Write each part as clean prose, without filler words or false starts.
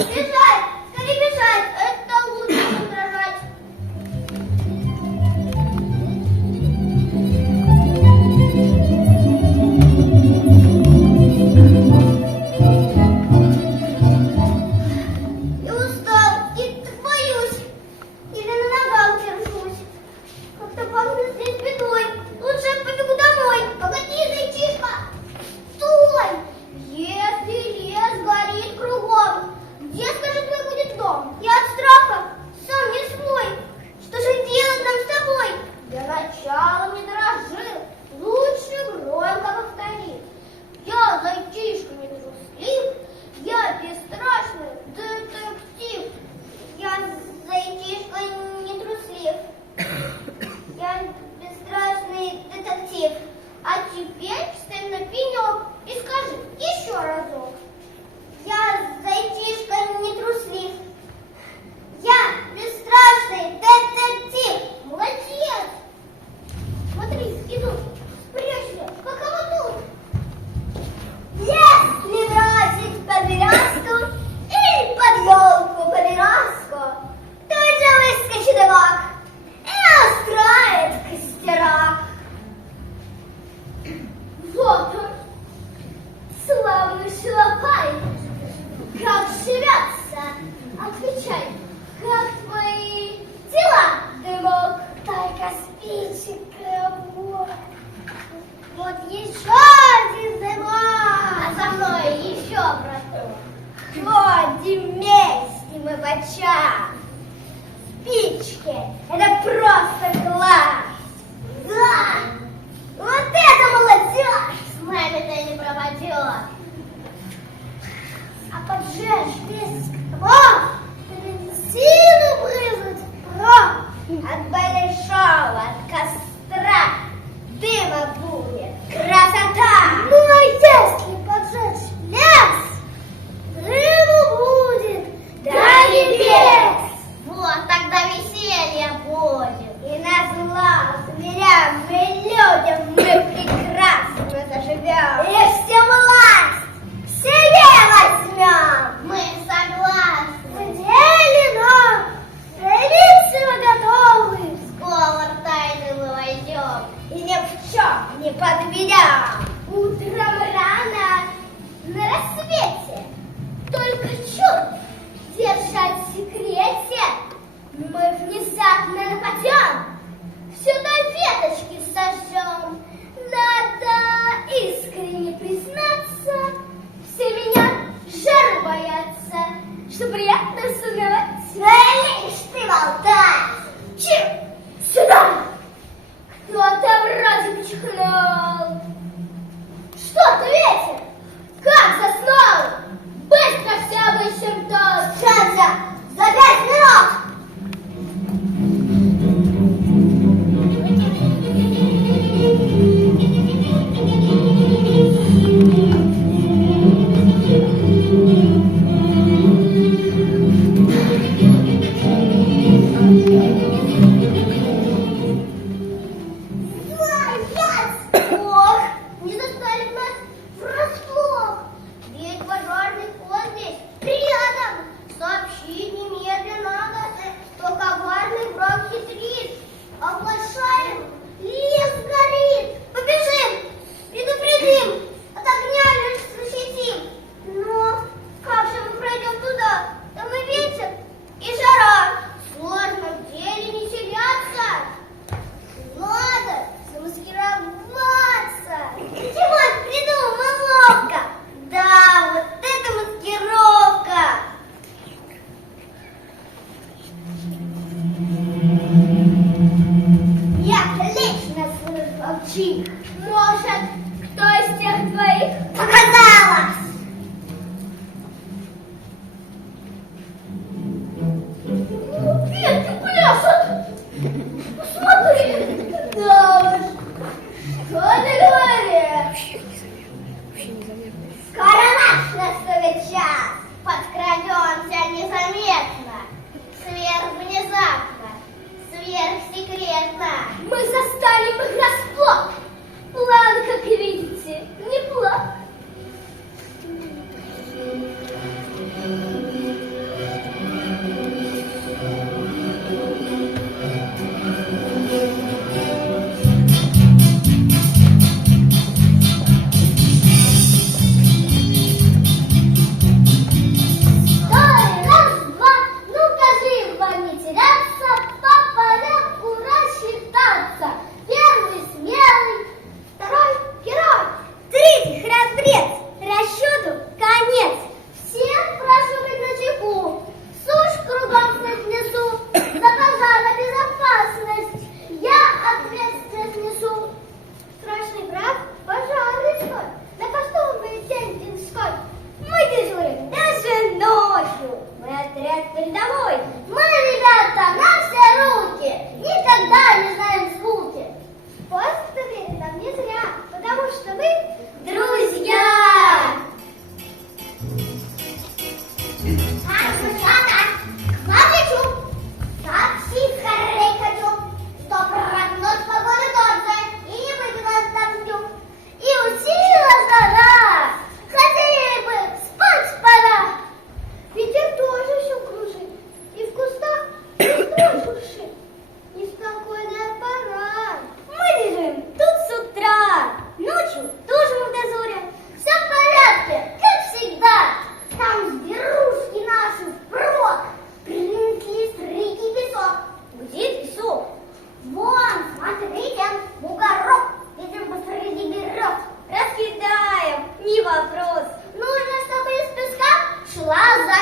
Бежать! Скорее бежать! Это лучше, чем дрожать. Я устал и боюсь. Или на ногах держусь. Как-то пахнет здесь бедой. Лучше я побегу домой. Погоди, зайчишка. Стой! Если лес горит кругом, где, скажи, твой будет дом? Я от страха сам не свой. Что же делать нам с тобой? Для начала не дрожи. Лучше громко повтори. Я зайчишка не труслив. Я бесстрашный детектив. Я зайчишка не труслив. Я бесстрашный детектив. А теперь встань на пенек и скажи еще разок. Я зайчишка не труслив. Я бесстрашный детектив. Молодец. Смотри, идут. Спрячься. Каково тут? Если бросить под березку или под елку по березку, тут же выскочит дымок и устроит костерок. Вот он, славный шалопай. Как живется? Отвечай, как твои дела, дымок? Только спичек вот. Вот еще один дымок. А за мной еще браток. Ходим вместе мы в очах. Спички — это просто класс. Да! Вот это молодежь! С нами-то не пропадет. А поджечь весь скворец, бензину брызнуть пром. От большого, от костра дыма будет красота. Ну а если поджечь лес, дыму будет до небес. Вот тогда веселье будет. И на зло зверям и людям мы прекрасно заживем. И всю власть себе возьмем. Мы согласны. Поделено. Стремиться мы готовы. В сговор тайны мы войдем. И ни в чем не подведем. Утром рано на рассвете. Только чуть держать в секрете. Мы внезапно нападем. Сюда веточки сожжем. Надо искренне признаться, все меня жару боятся, что приятно сумевать. Лишь ты болтать! Чип! Сюда! Кто-то вроде чихнул. Что ты, ветер? Как заснул? Быстро все обыщем тут. Сейчас за 5 минут!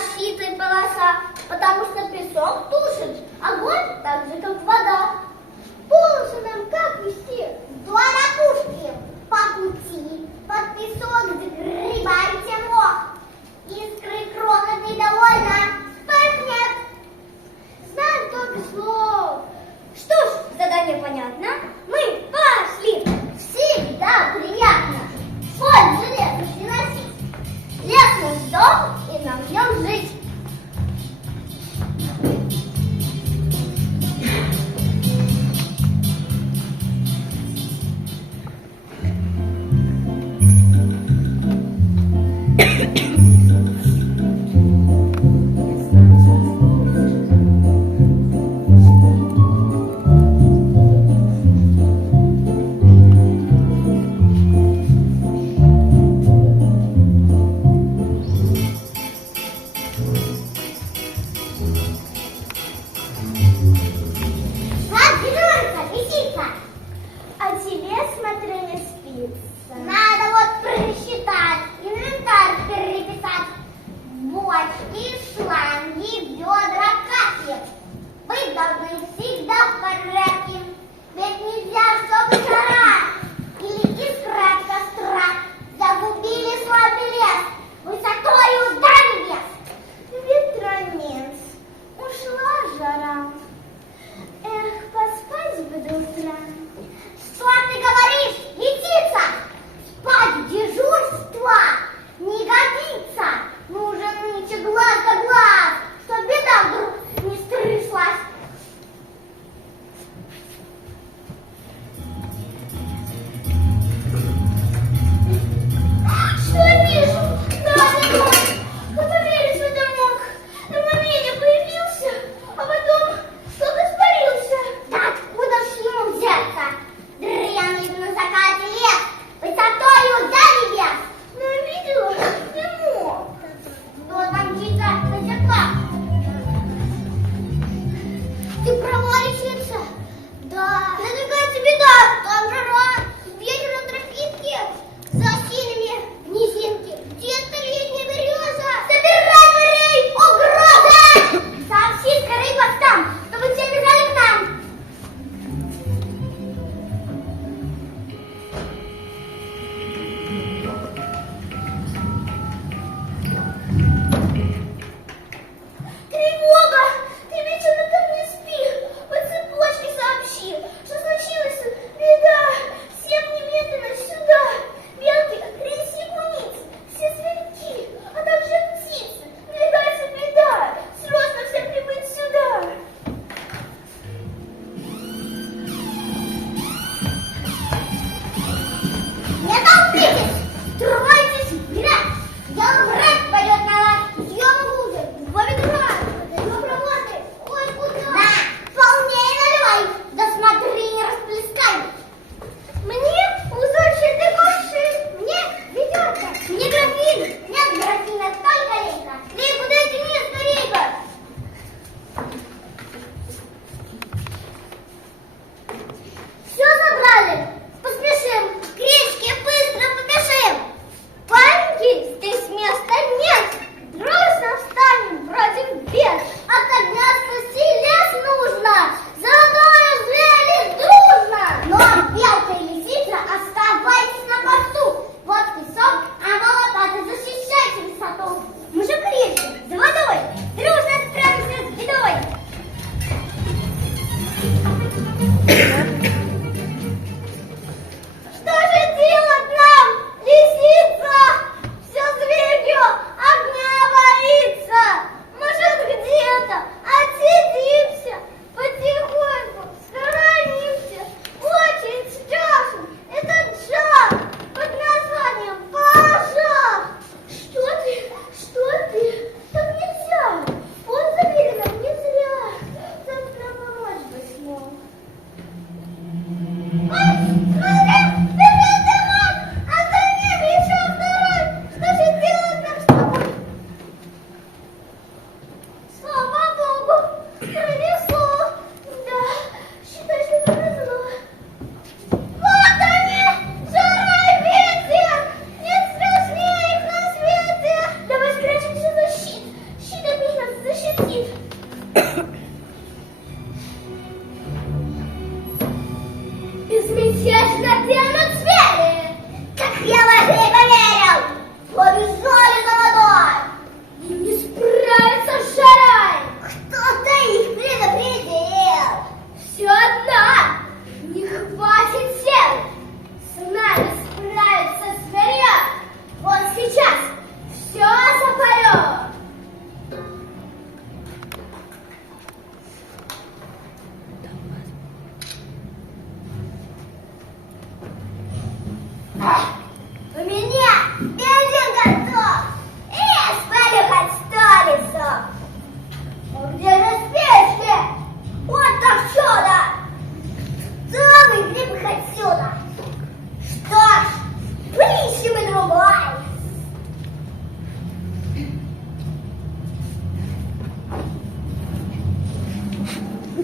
защитой полоса, потому что песок тушит, огонь так же, как вода. Полосу нам как вести? До ракушки, по пути, под песок загребайте мох. Искры крохотной довольно, вспыхнет. Знаем только слов. Что ж, задание понятно. Мы пошли. Всегда приятно. Соль железо приносить. Лес наш дом, и нам в нем жить. А тебе, смотрю, не спится. Надо вот просчитать, инвентарь переписать. Бочки, шланги, ведра, катки. Быть должны всегда в порядке. Ведь нельзя, чтобы жара или искра от костра загубили слабый лес высотою до небес.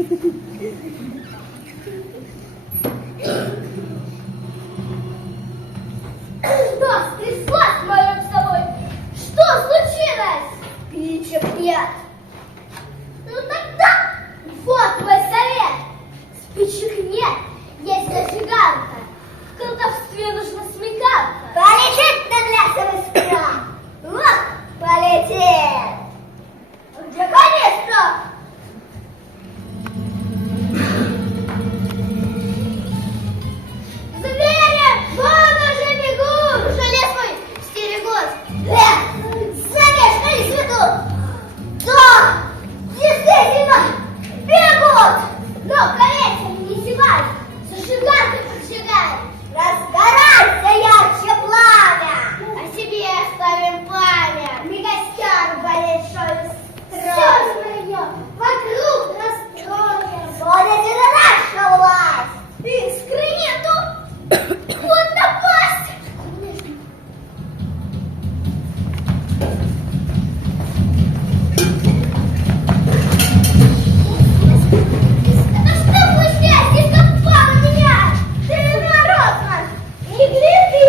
Что стряслось, мой руксовой? Что случилось? Спичек нет. Ну тогда вот твой совет. Спичек нет, есть зажигалка. В колдовстве нужна смекалка. Полетит над лесом искра. Вот, полетит. Где канистра? Звери, вон уже бегут. Уже лес мой стерегут. Замешкались ведут. Да, действительно, бегут. Но колечек не зевай, зажигалкой поджигай. Разгорайся ярче пламя. А себе оставим пламя. Мегастян большой строй. Все мое вокруг настроен. Смотрите на нашу власть. Искры нету. Вот напасть. Это что вы здесь ископал меня? Ты народ наш. Не гляди.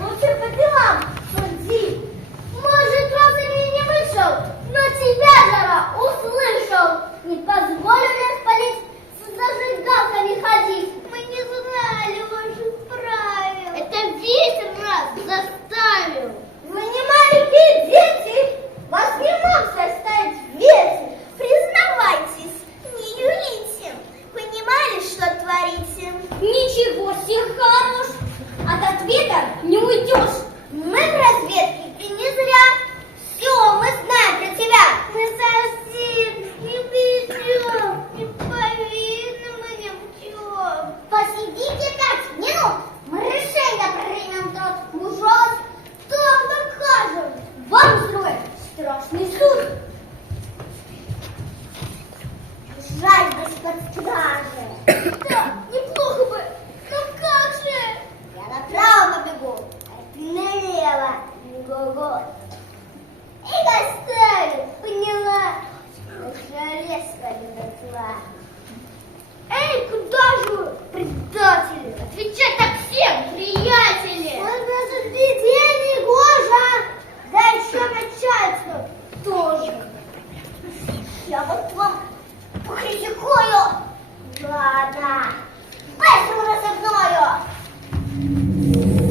Лучше по делам суди. Может, розовый не вышел, но тебя, жара, услышал. Не позволю мне спалить, с зажигалками ходить. Мы не знали ваших правил. Это ветер нас заставил. Вы не маленькие дети. Вас не мог заставить ветер. Признавайтесь, не юлите. Понимали, что творите? Ничего себе хорош. От ответа не уйдешь. Мы в разведке и не зря. Все, мы знаем про тебя. Мы совсем не придем. Не повинны мы ни в чем. Посидите 5 минут. Мы решение примем тот ужас. Там накажем. Вам устроим страшный суд. Жаль без подстражи. Да, неплохо бы. Но как же? Я направо побегу, а ты налево. Го-го. И доставим, поняла? Уже резко не дотла. Эй, куда же вы, предатели? Отвечать так всем, приятели. Он даже в беде не гожа. Да еще начальство тоже. Я вот вам покритикую. Ладно, быстро разогною.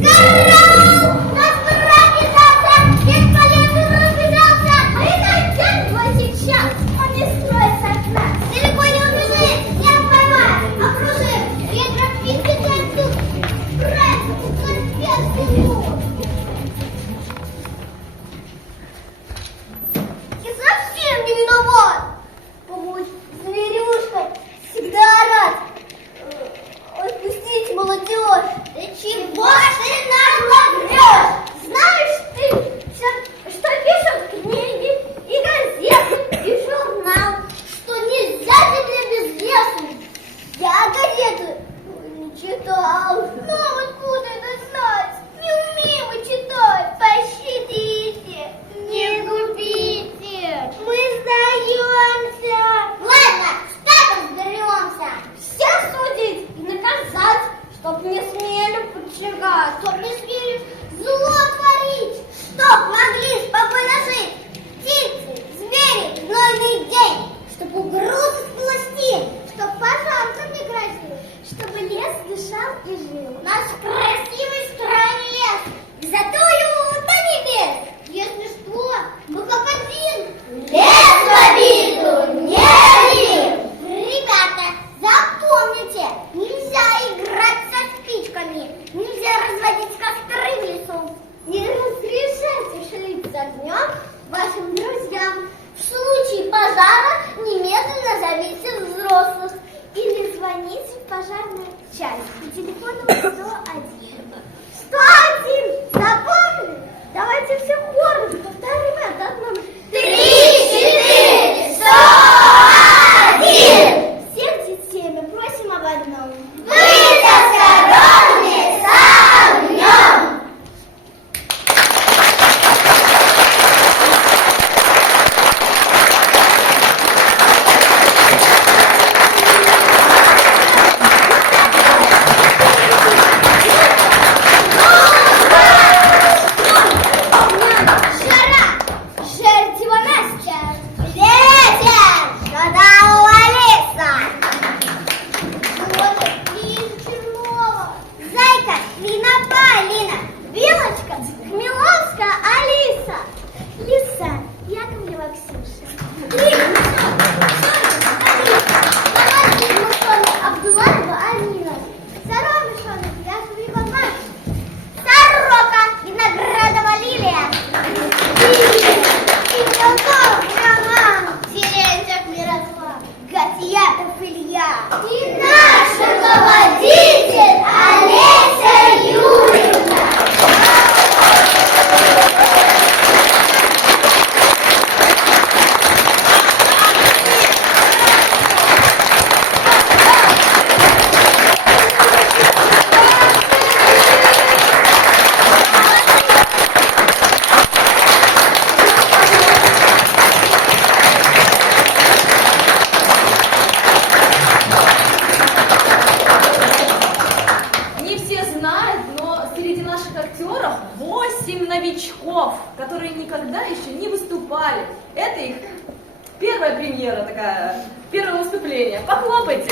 Караул! Нас враг вязался, бесполезно разбежался. Придайте его сейчас, он не строится от нас. Далеко не убежит, не поймать. Окружим, ветром пинки танцуют. Братья, конфет бегут. Я совсем не виноват. Побудь зверюшкой, всегда орать. Отпустите молодежь. Да чего ты нам врешь? Знаешь ты, что пишут книги и газеты, и журнал, что нельзя тебе без лесу. Я газеты не читал. Ну, откуда это знать? Не умеем мы читать. Пощадите, не губите. Мы сдаемся. Ладно, с татом сдаемся. Всех судить и наказать, чтоб не смели поджигать, чтоб Ксюша. Абдулаева Амина. Здорово, Мишонок, я твоя мама. Сорока, виноградова лилия. Терентьев Мирослав. Гатьятов Илья. И наш руководитель Олеся Юрьевна. Актеров 8 новичков, которые никогда еще не выступали. Это их первая премьера такая, первое выступление. Похлопайте.